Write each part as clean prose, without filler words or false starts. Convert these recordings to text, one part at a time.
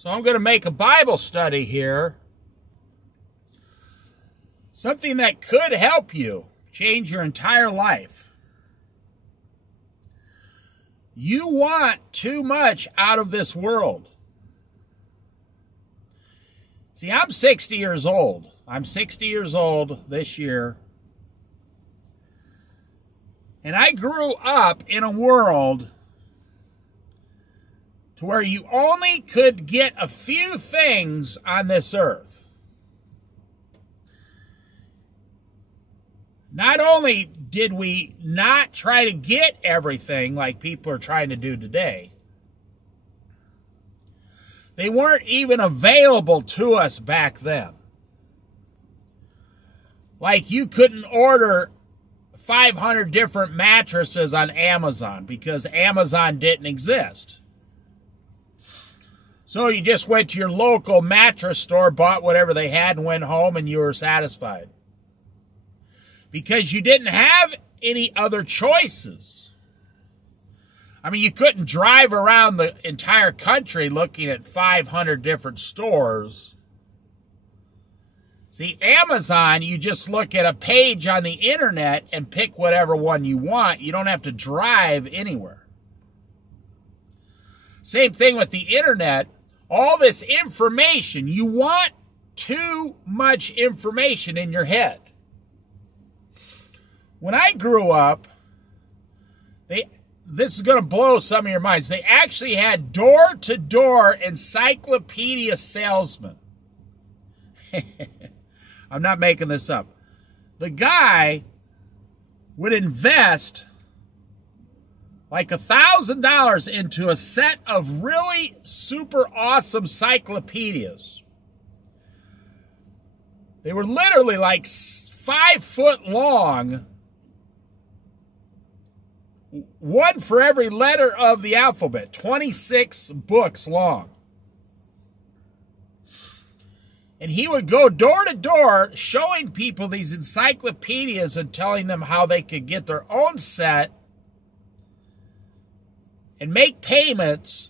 So I'm going to make a Bible study here. Something that could help you change your entire life. You want too much out of this world. See, I'm 60 years old. I'm 60 years old this year. And I grew up in a world to where you only could get a few things on this earth. Not only did we not try to get everything like people are trying to do today, they weren't even available to us back then. Like you couldn't order 500 different mattresses on Amazon because Amazon didn't exist. So you just went to your local mattress store, bought whatever they had, and went home, and you were satisfied. Because you didn't have any other choices. I mean, you couldn't drive around the entire country looking at 500 different stores. See, Amazon, you just look at a page on the internet and pick whatever one you want. You don't have to drive anywhere. Same thing with the internet. All this information, you want too much information in your head. When I grew up, this is going to blow some of your minds. They actually had door-to-door encyclopedia salesmen. I'm not making this up. The guy would invest like $1,000 into a set of really super awesome encyclopedias. They were literally like 5 foot long, one for every letter of the alphabet, 26 books long. And he would go door to door showing people these encyclopedias and telling them how they could get their own set and make payments.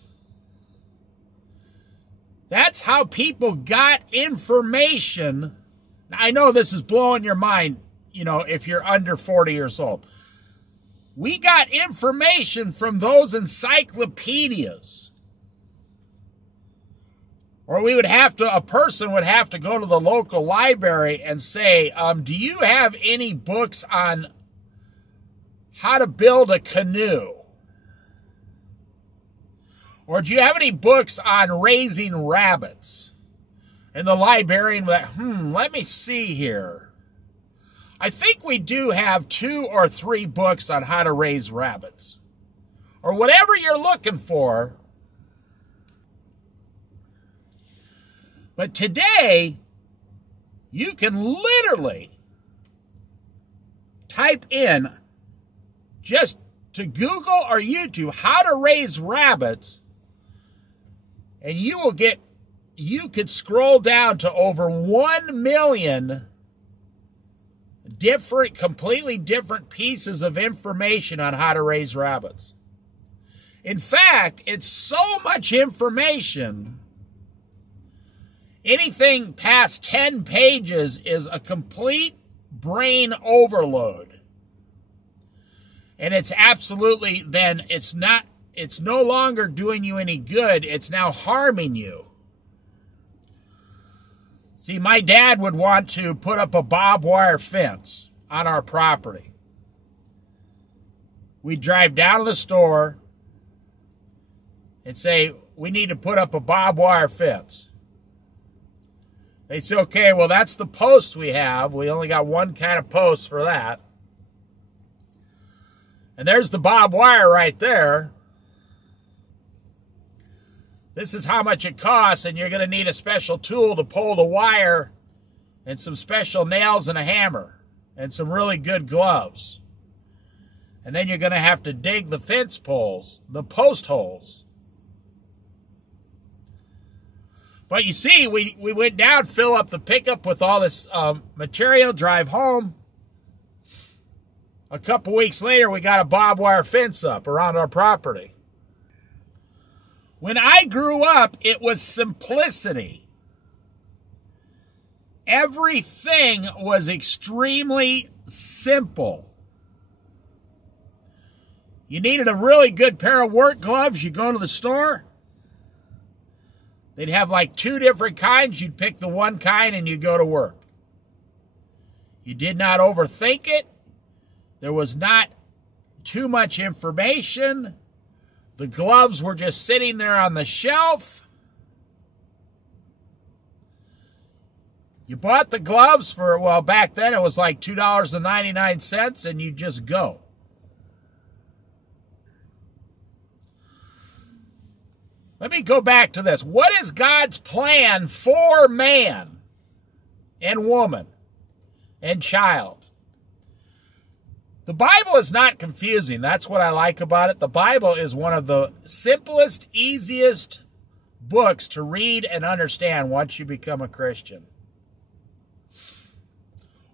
That's how people got information. Now, I know this is blowing your mind, you know, if you're under 40 years old. We got information from those encyclopedias. Or we would have to, a person would have to go to the local library and say, do you have any books on how to build a canoe? Or do you have any books on raising rabbits? And the librarian would, let me see here. I think we do have 2 or 3 books on how to raise rabbits. Or whatever you're looking for. But today, you can literally type in just to Google or YouTube how to raise rabbits, and you could scroll down to over 1 million different, completely different pieces of information on how to raise rabbits. In fact, it's so much information, anything past 10 pages is a complete brain overload. And it's absolutely, then it's no longer doing you any good, it's now harming you. See, my dad would want to put up a barbed wire fence on our property. We'd drive down to the store and say, we need to put up a barbed wire fence. They'd say, okay, well, that's the post we have. We only got one kind of post for that. And there's the barbed wire right there. This is how much it costs, and you're going to need a special tool to pull the wire and some special nails and a hammer and some really good gloves. And then you're going to have to dig the fence poles, the post holes. But you see, we went down, fill up the pickup with all this material, drive home. A couple weeks later, we got a barbed wire fence up around our property. When I grew up, it was simplicity. Everything was extremely simple. You needed a really good pair of work gloves, you go to the store. They'd have like 2 different kinds. You'd pick the one kind and you'd go to work. You did not overthink it. There was not too much information. The gloves were just sitting there on the shelf. You bought the gloves for, well, back then it was like $2.99, and you just go. Let me go back to this. What is God's plan for man and woman and child? The Bible is not confusing. That's what I like about it. The Bible is one of the simplest, easiest books to read and understand once you become a Christian.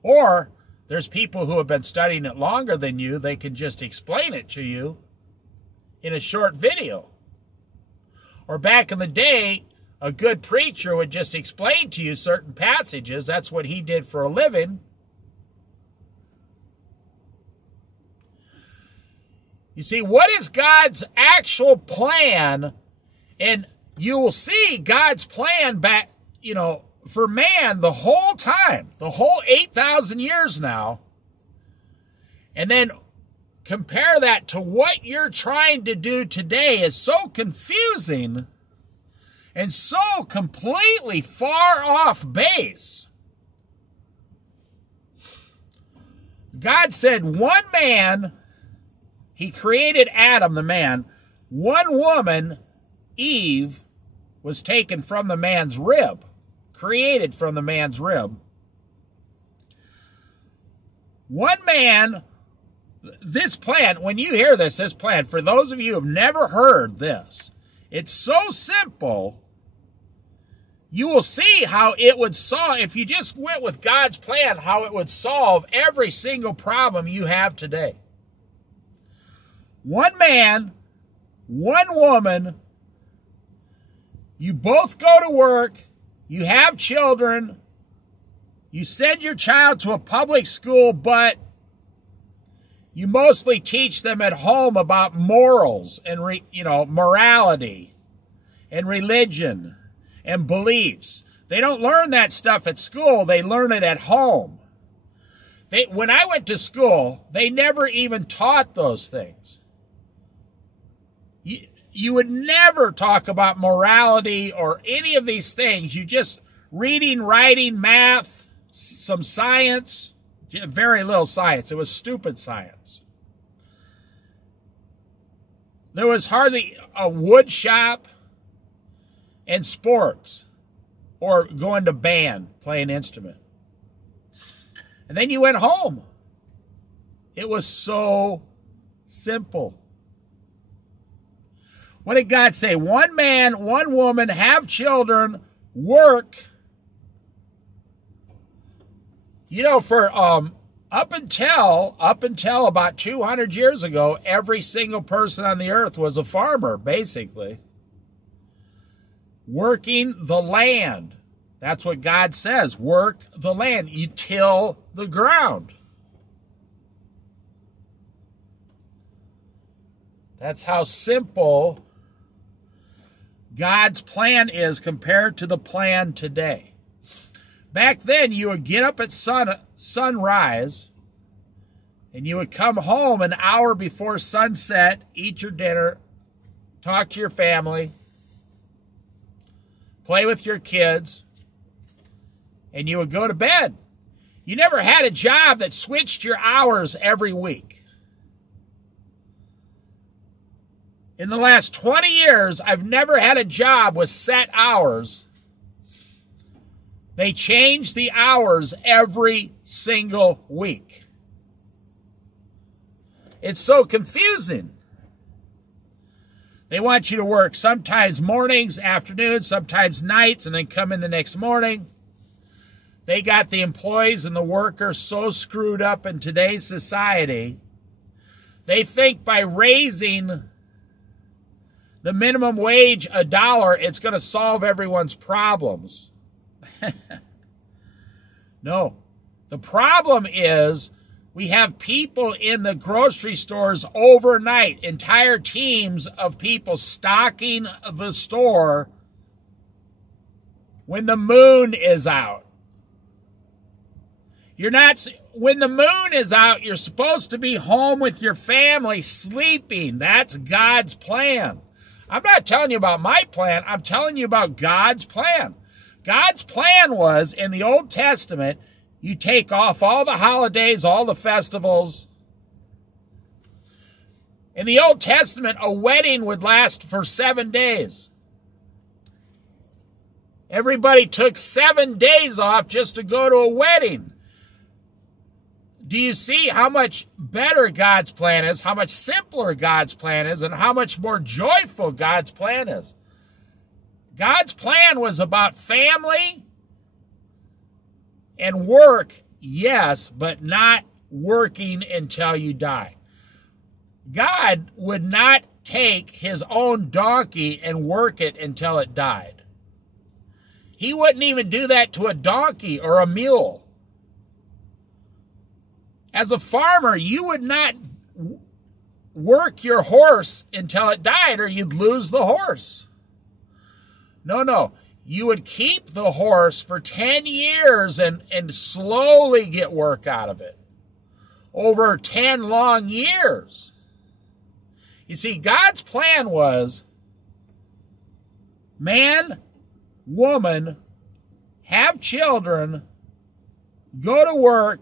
Or there's people who have been studying it longer than you. They can just explain it to you in a short video. Or back in the day, a good preacher would just explain to you certain passages. That's what he did for a living. You see, what is God's actual plan? And you will see God's plan back, for man the whole time, the whole 8,000 years now. And then compare that to what you're trying to do today is so confusing and so completely far off base. God said one man, he created Adam, the man. One woman, Eve, was taken from the man's rib, created from the man's rib. One man, this plan, when you hear this plan, for those of you who have never heard this, it's so simple. You will see how it would solve, if you just went with God's plan, how it would solve every single problem you have today. One man, one woman, you both go to work, you have children, you send your child to a public school, but you mostly teach them at home about morals and, morality and religion and beliefs. They don't learn that stuff at school. They learn it at home. When I went to school, they never even taught those things. You would never talk about morality or any of these things. You just reading, writing, math, some science. Very little science. It was stupid science. There was hardly a wood shop and sports or going to band, play an instrument. And then you went home. It was so simple. What did God say? One man, one woman, have children, work. For up until about 200 years ago, every single person on the earth was a farmer, basically. Working the land. That's what God says. Work the land. You till the ground. That's how simple God's plan is compared to the plan today. Back then, you would get up at sunrise, and you would come home an hour before sunset, eat your dinner, talk to your family, play with your kids, and you would go to bed. You never had a job that switched your hours every week. In the last 20 years, I've never had a job with set hours. They change the hours every single week. It's so confusing. They want you to work sometimes mornings, afternoons, sometimes nights, and then come in the next morning. They got the employees and the workers so screwed up in today's society. They think by raising the minimum wage $1, it's going to solve everyone's problems. No. The problem is we have people in the grocery stores overnight, entire teams of people stocking the store when the moon is out. When the moon is out, you're supposed to be home with your family sleeping. That's God's plan. I'm not telling you about my plan. I'm telling you about God's plan. God's plan was, in the Old Testament, you take off all the holidays, all the festivals. In the Old Testament, a wedding would last for 7 days. Everybody took 7 days off just to go to a wedding. Do you see how much better God's plan is, how much simpler God's plan is, and how much more joyful God's plan is? God's plan was about family and work, yes, but not working until you die. God would not take his own donkey and work it until it died. He wouldn't even do that to a donkey or a mule. As a farmer, you would not work your horse until it died or you'd lose the horse. No. You would keep the horse for 10 years and slowly get work out of it. Over 10 long years. You see, God's plan was man, woman, have children, go to work,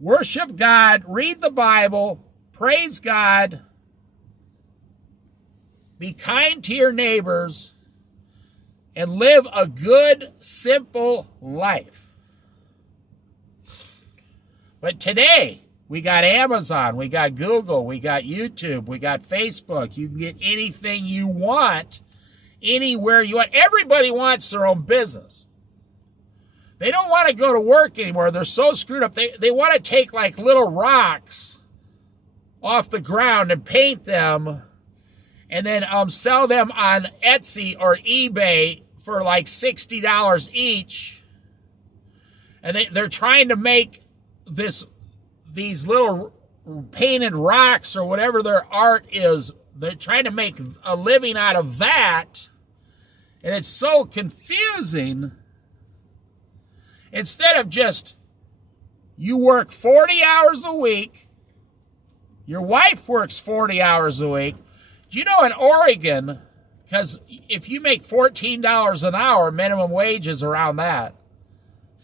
worship God, read the Bible, praise God, be kind to your neighbors, and live a good, simple life. But today, we got Amazon, we got Google, we got YouTube, we got Facebook. You can get anything you want, anywhere you want. Everybody wants their own business. They don't want to go to work anymore. They're so screwed up. They want to take like little rocks off the ground and paint them and then sell them on Etsy or eBay for like $60 each. And they're trying to make these little painted rocks or whatever their art is. They're trying to make a living out of that. And it's so confusing. Instead of just, you work 40 hours a week, your wife works 40 hours a week. Do you know in Oregon, because if you make $14 an hour, minimum wage is around that.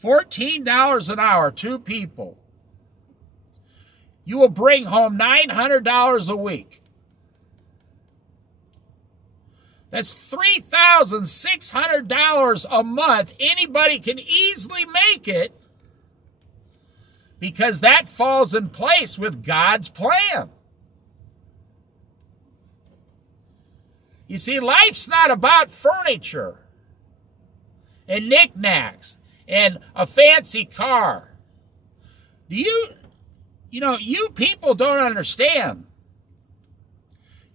$14 an hour, 2 people. You will bring home $900 a week. That's $3,600 a month. Anybody can easily make it because that falls in place with God's plan. You see, life's not about furniture and knickknacks and a fancy car. You people don't understand.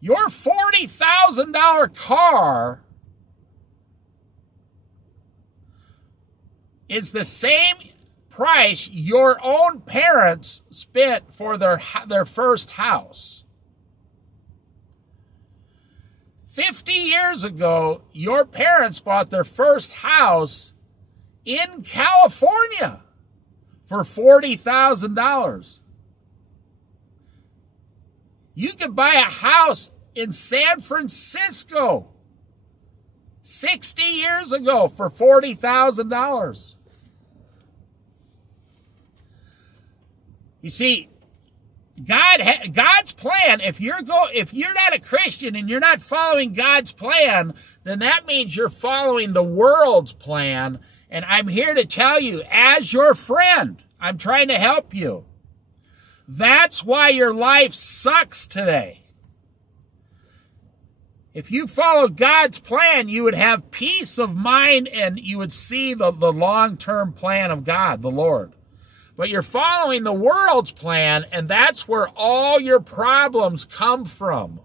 Your $40,000 car is the same price your own parents spent for their first house. 50 years ago, your parents bought their first house in California for $40,000. You could buy a house in San Francisco 60 years ago for $40,000. You see, God's plan, if you're not a Christian and you're not following God's plan, then that means you're following the world's plan. And I'm here to tell you, as your friend, I'm trying to help you. That's why your life sucks today. If you followed God's plan, you would have peace of mind and you would see the long-term plan of God, the Lord. But you're following the world's plan, and that's where all your problems come from.